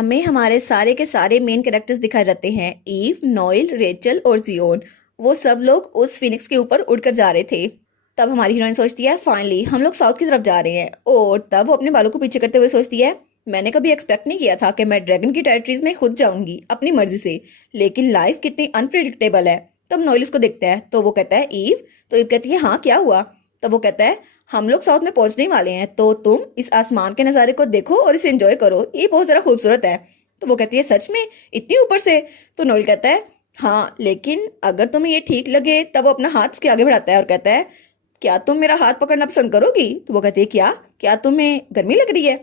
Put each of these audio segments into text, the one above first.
हमें हमारे सारे के सारे मेन कैरेक्टर्स दिखाए जाते हैं। ईव, नोएल, रेचल और जियोन। वो सब लोग उस फिनिक्स के ऊपर उड़कर जा रहे थे। तब हमारी हीरोइन सोचती है फाइनली हम लोग साउथ की तरफ जा रहे हैं। और तब वो अपने बालों को पीछे करते हुए सोचती है मैंने कभी एक्सपेक्ट नहीं किया था कि मैं ड्रैगन की टेरिटरीज में खुद जाऊंगी अपनी मर्जी से, लेकिन लाइफ कितनी अनप्रिडिक्टेबल है। तब नोएल उसको देखता है तो वो कहता है ईव। तो ईव कहती है हाँ क्या हुआ। तब वो कहता है हम लोग साउथ में पहुंचने ही वाले हैं, तो तुम इस आसमान के नज़ारे को देखो और इसे एंजॉय करो, ये बहुत ज़रा खूबसूरत है। तो वो कहती है सच में इतनी ऊपर से। तो नोएल कहता है हाँ, लेकिन अगर तुम्हें ये ठीक लगे। तब वो अपना हाथ उसके आगे बढ़ाता है और कहता है क्या तुम मेरा हाथ पकड़ना पसंद करोगी। तो वो कहती है क्या क्या तुम्हें गर्मी लग रही है।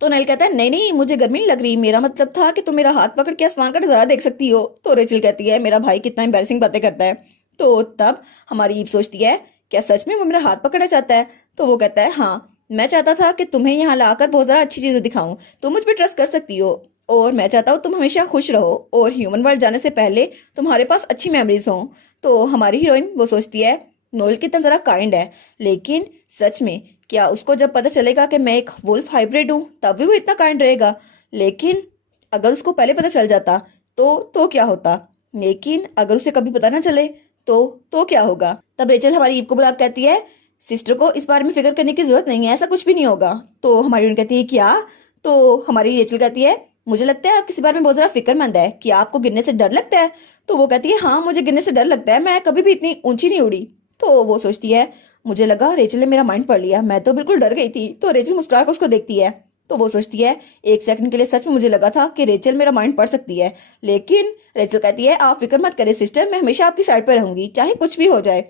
तो नोएल कहता है नहीं नहीं, मुझे गर्मी नहीं लग रही, मेरा मतलब था कि तुम मेरा हाथ पकड़ के आसमान का नज़ारा देख सकती हो। तो रेचल कहती है मेरा भाई कितना एम्बैरसिंग बातें करता है। तो तब हमारी ईव सोचती है क्या सच में वो मेरा हाथ पकड़ना चाहता है। तो वो कहता है हाँ, मैं चाहता था कि तुम्हें यहाँ लाकर बहुत ज़्यादा अच्छी चीज़ें दिखाऊं, तुम मुझ पर ट्रस्ट कर सकती हो। और मैं चाहता हूँ तुम हमेशा खुश रहो और ह्यूमन वर्ल्ड जाने से पहले तुम्हारे पास अच्छी मेमोरीज हों। तो हमारी हीरोइन वो सोचती है नोएल कितना ज़रा काइंड है, लेकिन सच में क्या उसको जब पता चलेगा कि मैं एक वुल्फ हाइब्रिड हूँ तब भी वो इतना काइंड रहेगा। लेकिन अगर उसको पहले पता चल जाता तो क्या होता। लेकिन अगर उसे कभी पता ना चले तो क्या होगा। तब रेचल हमारी ईव को बुला के कहती है सिस्टर को इस बारे में फिक्र करने की जरूरत नहीं है, ऐसा कुछ भी नहीं होगा। तो हमारी हीरोइन कहती है क्या। तो हमारी रेचल कहती है मुझे लगता है आप किसी बारे में बहुत ज़्यादा फिक्रमंद है, कि आपको गिरने से डर लगता है। तो वो कहती है हाँ, मुझे गिरने से डर लगता है, मैं कभी भी इतनी ऊंची नहीं उड़ी। तो वो सोचती है मुझे लगा रेचल ने मेरा माइंड पढ़ लिया, मैं तो बिल्कुल डर गई थी। तो रेचल मुस्कुरा कर उसको देखती है। तो वो सोचती है एक सेकंड के लिए सच में मुझे लगा था कि रेचल मेरा माइंड पढ़ सकती है। लेकिन रेचल कहती है आप फिक्र मत करें सिस्टर, मैं हमेशा आपकी साइड पर रहूंगी चाहे कुछ भी हो जाए।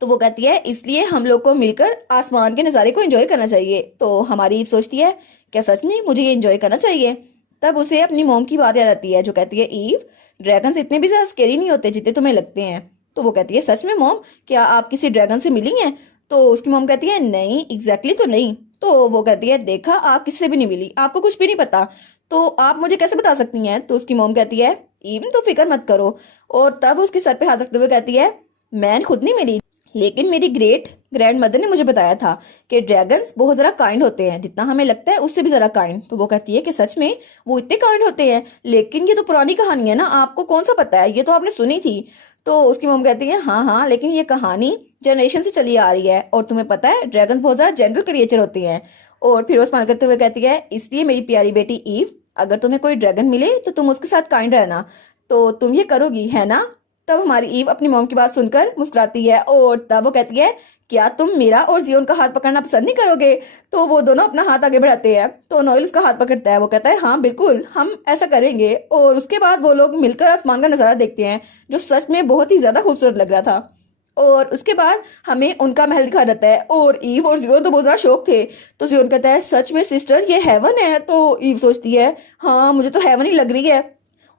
तो वो कहती है इसलिए हम लोग को मिलकर आसमान के नज़ारे को एंजॉय करना चाहिए। तो हमारी ईव सोचती है क्या सच में मुझे ये एंजॉय करना चाहिए। तब उसे अपनी मोम की बात याद आती है जो कहती है ईव, ड्रैगन्स इतने भी ज्यादा स्केरी नहीं होते जितने तुम्हें लगते हैं। तो वो कहती है सच में मोम, क्या आप किसी ड्रैगन से मिली हैं। तो उसकी मोम कहती है नहीं एग्जैक्टली तो नहीं। तो वो कहती है देखा, आप किसी से भी नहीं मिली, आपको कुछ भी नहीं पता, तो आप मुझे कैसे बता सकती हैं। तो उसकी मोम कहती है ईवन तो फिक्र मत करो। और तब उसके सर पे हाथ रखते हुए कहती है मैं खुद नहीं मिली, लेकिन मेरी ग्रेट ग्रैंड मदर ने मुझे बताया था कि ड्रैगन्स बहुत ज़रा काइंड होते हैं, जितना हमें लगता है उससे भी ज़रा काइंड। तो वो कहती है कि सच में वो इतने काइंड होते हैं, लेकिन ये तो पुरानी कहानी है ना, आपको कौन सा पता है, ये तो आपने सुनी थी। तो उसकी मम कहती है हाँ हाँ, लेकिन ये कहानी जनरेशन से चली आ रही है और तुम्हें पता है ड्रैगन्स बहुत ज़्यादा जेंटल क्रिएचर होते हैं। और फिर वो स्माइल करते हुए कहती है इसलिए मेरी प्यारी बेटी ईव, अगर तुम्हें कोई ड्रैगन मिले तो तुम उसके साथ काइंड रहना। तो तुम ये करोगी है ना। तब हमारी ईव अपनी मॉम की बात सुनकर मुस्कुराती है और तब वो कहती है क्या तुम मेरा और जियोन का हाथ पकड़ना पसंद नहीं करोगे। तो वो दोनों अपना हाथ आगे बढ़ाते हैं। तो नोएल उसका हाथ पकड़ता है, वो कहता है हाँ बिल्कुल हम ऐसा करेंगे। और उसके बाद वो लोग मिलकर आसमान का नज़ारा देखते हैं जो सच में बहुत ही ज़्यादा खूबसूरत लग रहा था। और उसके बाद हमें उनका महल दिखा जाता है और ईव और जियोन तो बहुत ज़्यादा शौक थे। तो जियोन कहता है सच में सिस्टर ये हेवन है। तो ईव सोचती है हाँ, मुझे तो हेवन ही लग रही है।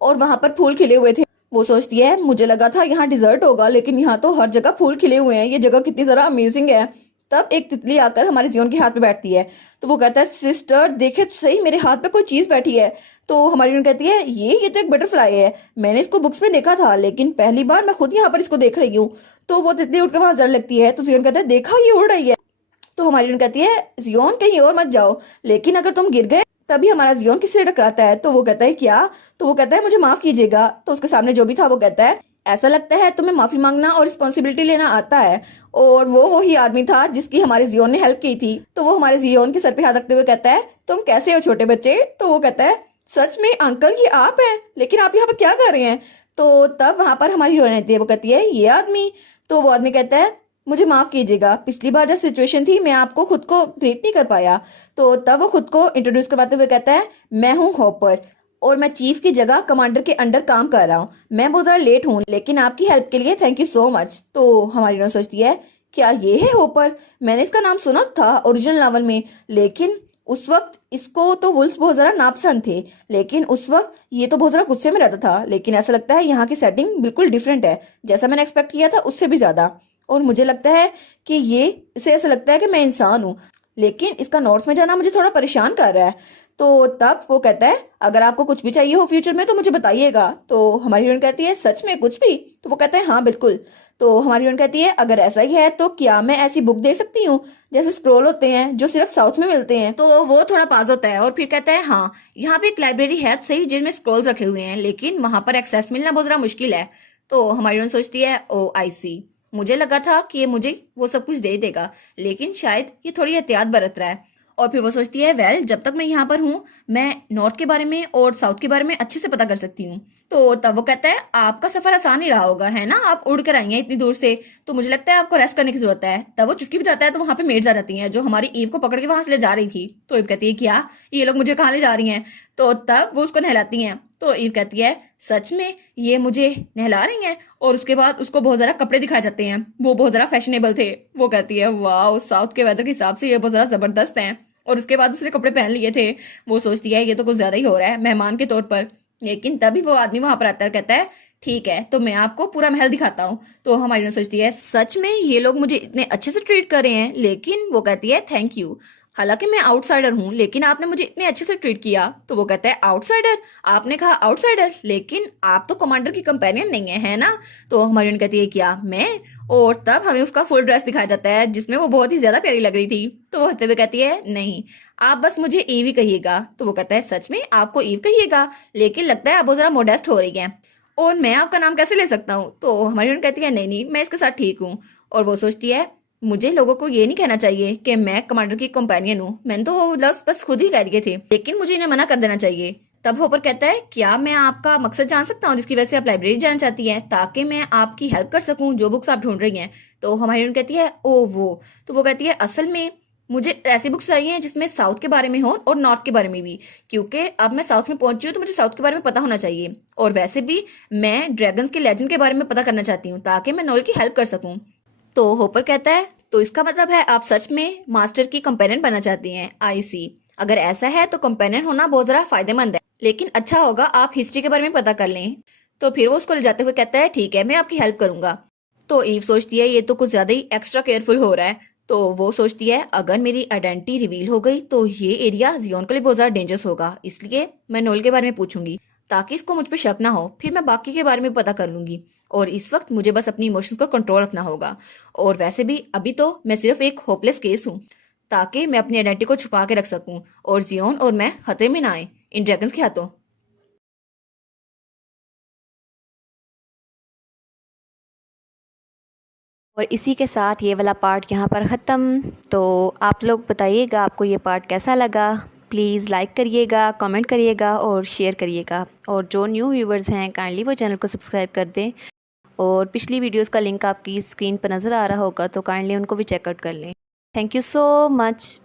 और वहां पर फूल खिले हुए थे। वो सोचती है मुझे लगा था यहाँ डिजर्ट होगा, लेकिन यहाँ तो हर जगह फूल खिले हुए हैं, ये जगह कितनी ज़रा अमेजिंग है। तब एक तितली आकर हमारे जीवन के हाथ पे बैठती है। तो वो कहता है सिस्टर देखे तो सही, मेरे हाथ पे कोई चीज़ बैठी है। तो हमारी जीवन कहती है ये तो एक बटरफ्लाई है, मैंने इसको बुक्स में देखा था, लेकिन पहली बार मैं खुद यहाँ पर इसको देख रही हूँ। तो वो तितली उठ कर वहां जल लगती है। तो जीवन कहता है देखा ये उड़ रही है। तो हमारी जीवन कहती है जियोन कहीं और मत जाओ, लेकिन अगर तुम गिर गए तभी हमारा जियोन किससे टकराता है। तो वो कहता है क्या। तो वो कहता है मुझे माफ कीजिएगा। तो उसके सामने जो भी था वो कहता है ऐसा लगता है तुम्हें माफी मांगना और रिस्पॉन्सिबिलिटी लेना आता है। और वो वही आदमी था जिसकी हमारे जियोन ने हेल्प की थी। तो वो हमारे जियोन के सर पे हाथ रखते हुए कहता है तुम कैसे हो छोटे बच्चे। तो वो कहता है सच में अंकल ये आप हैं, लेकिन आप यहाँ पर क्या कर रहे हैं। तो तब वहां पर हमारी हीरोइन आती है, वो कहती है ये आदमी। तो वो आदमी कहता है मुझे माफ कीजिएगा, पिछली बार जब सिचुएशन थी मैं आपको खुद को ग्रीट नहीं कर पाया। तो तब वो खुद को इंट्रोड्यूस करवाते हुए कहता है मैं हूँ हॉपर और मैं चीफ की जगह कमांडर के अंडर काम कर रहा हूँ, मैं बहुत ज़्यादा लेट हूँ, लेकिन आपकी हेल्प के लिए थैंक यू सो मच। तो हमारी हीरोइन सोचती है क्या ये है हॉपर, मैंने इसका नाम सुना था ओरिजिनल नावल में, लेकिन उस वक्त इसको तो वुल्फ बहुत ज़्यादा नापसंद थे, लेकिन उस वक्त ये तो बहुत ज़्यादा गुस्से में रहता था। लेकिन ऐसा लगता है यहाँ की सेटिंग बिल्कुल डिफरेंट है, जैसा मैंने एक्सपेक्ट किया था उससे भी ज़्यादा। और मुझे लगता है कि ये इसे ऐसा लगता है कि मैं इंसान हूँ, लेकिन इसका नॉर्थ में जाना मुझे थोड़ा परेशान कर रहा है। तो तब वो कहता है अगर आपको कुछ भी चाहिए हो फ्यूचर में तो मुझे बताइएगा। तो हमारी हीरोइन कहती है सच में कुछ भी? तो वो कहता है हाँ बिल्कुल। तो हमारी हीरोइन कहती है अगर ऐसा ही है तो क्या मैं ऐसी बुक दे सकती हूँ जैसे स्क्रोल होते हैं जो सिर्फ साउथ में मिलते हैं? तो वो थोड़ा पास होता है और फिर कहता है हाँ, यहाँ पे एक लाइब्रेरी है तो सही जिनमें स्क्रोल्स रखे हुए हैं, लेकिन वहां पर एक्सेस मिलना बहुत ज्यादा मुश्किल है। तो हमारी हीरोइन सोचती है ओ आई सी, मुझे लगा था कि ये मुझे वो सब कुछ दे देगा, लेकिन शायद ये थोड़ी एहतियात बरत रहा है। और फिर वो सोचती है वेल जब तक मैं यहाँ पर हूँ मैं नॉर्थ के बारे में और साउथ के बारे में अच्छे से पता कर सकती हूँ। तो तब वो कहता है आपका सफर आसान ही रहा होगा है ना, आप उड़ कर आई हैं इतनी दूर से, तो मुझे लगता है आपको रेस्ट करने की जरूरत है। तब वो चुटकी बजाता है तो वहां पे मेड्स आ जाती हैं जो हमारी ईव को पकड़ के वहां से ले जा रही थी। तो ईव कहती है क्या ये लोग मुझे कहाँ ले जा रही हैं? तो तब वो उसको नहलाती हैं। तो ईव कहती है सच में ये मुझे नहला रही हैं? और उसके बाद उसको बहुत ज्यादा कपड़े दिखाए जाते हैं, वो बहुत ज्यादा फैशनेबल थे। वो कहती है वाह साउथ के वेदर के हिसाब से ये बहुत ज्यादा जबरदस्त हैं। और उसके बाद उसने कपड़े पहन लिए थे। वो सोचती है ये तो कुछ ज्यादा ही हो रहा है मेहमान के तौर पर। लेकिन तभी वो आदमी वहां पर आता है, कहता है ठीक है तो मैं आपको पूरा महल दिखाता हूँ। तो हमारी नून सोचती है सच में ये लोग मुझे इतने अच्छे से ट्रीट कर रहे हैं, लेकिन वो कहती है थैंक यू, हालांकि मैं आउटसाइडर हूँ लेकिन आपने मुझे इतने अच्छे से ट्रीट किया। तो वो कहता है आउटसाइडर? आपने कहा आउटसाइडर, लेकिन आप तो कमांडर की कंपेनियन नहीं है ना? तो हमारी कहती है क्या मैं? और तब हमें उसका फुल ड्रेस दिखाया जाता है जिसमें वो बहुत ही ज्यादा प्यारी लग रही थी। तो वो हंसते हुए कहती है नहीं, आप बस मुझे ईव ही कहिएगा। तो वो कहता है सच में आपको ईव कहिएगा, लेकिन लगता है आप बहुत जरा मोडेस्ट हो रही हैं और मैं आपका नाम कैसे ले सकता हूँ? तो हमारी कहती है नहीं नहीं मैं इसके साथ ठीक हूँ। और वो सोचती है मुझे लोगों को ये नहीं कहना चाहिए कि मैं कमांडर की कंपेनियन हूँ, मैंने तो वो लफ्ज बस खुद ही कह दिए थे, लेकिन मुझे इन्हें मना कर देना चाहिए। तब होपर कहता है क्या मैं आपका मकसद जान सकता हूँ जिसकी वजह से आप लाइब्रेरी जाना चाहती हैं, ताकि मैं आपकी हेल्प कर सकूँ जो बुक्स आप ढूंढ रही हैं? तो हमारी कहती है ओ वो। तो वो कहती है असल में मुझे ऐसी बुक्स चाहिए जिसमें साउथ के बारे में हो और नॉर्थ के बारे में भी, क्योंकि अब मैं साउथ में पहुंची हूँ तो मुझे साउथ के बारे में पता होना चाहिए। और वैसे भी मैं ड्रैगन्स के लेजेंड के बारे में पता करना चाहती हूँ ताकि मैं नॉल की हेल्प कर सकूँ। तो होपर कहता है तो इसका मतलब है आप सच में मास्टर की कंपेनियन बनना चाहती हैं? आई सी, अगर ऐसा है तो कंपेनियन होना बहुत ज़रा फायदेमंद है, लेकिन अच्छा होगा आप हिस्ट्री के बारे में पता कर लें। तो फिर वो उसको ले जाते हुए कहता है ठीक है मैं आपकी हेल्प करूंगा। तो ईव सोचती है ये तो कुछ ज़्यादा ही एक्स्ट्रा केयरफुल हो रहा है। तो वो सोचती है अगर मेरी आइडेंटिटी रिवील हो गई तो ये एरिया जियोन के लिए बहुत ज़्यादा डेंजरस होगा, इसलिए मैं नोल के बारे में पूछूंगी ताकि इसको मुझ पर शक ना हो, फिर मैं बाकी के बारे में पता कर लूंगी। और इस वक्त मुझे बस अपनी इमोशंस को कंट्रोल रखना होगा। और वैसे भी अभी तो मैं सिर्फ एक होपलेस केस हूँ, ताकि मैं अपनी आइडेंटिटी को छुपा के रख सकूं और जियोन और मैं खतरे में ना आए इन ड्रैगन्स के हाथों। और इसी के साथ ये वाला पार्ट यहाँ पर ख़त्म। तो आप लोग बताइएगा आपको ये पार्ट कैसा लगा। प्लीज़ लाइक करिएगा, कमेंट करिएगा और शेयर करिएगा। और जो न्यू व्यूवर्स हैं काइंडली वो चैनल को सब्सक्राइब कर दें। और पिछली वीडियोस का लिंक आपकी स्क्रीन पर नज़र आ रहा होगा तो काइंडली उनको भी चेकआउट कर लें। Thank you so much.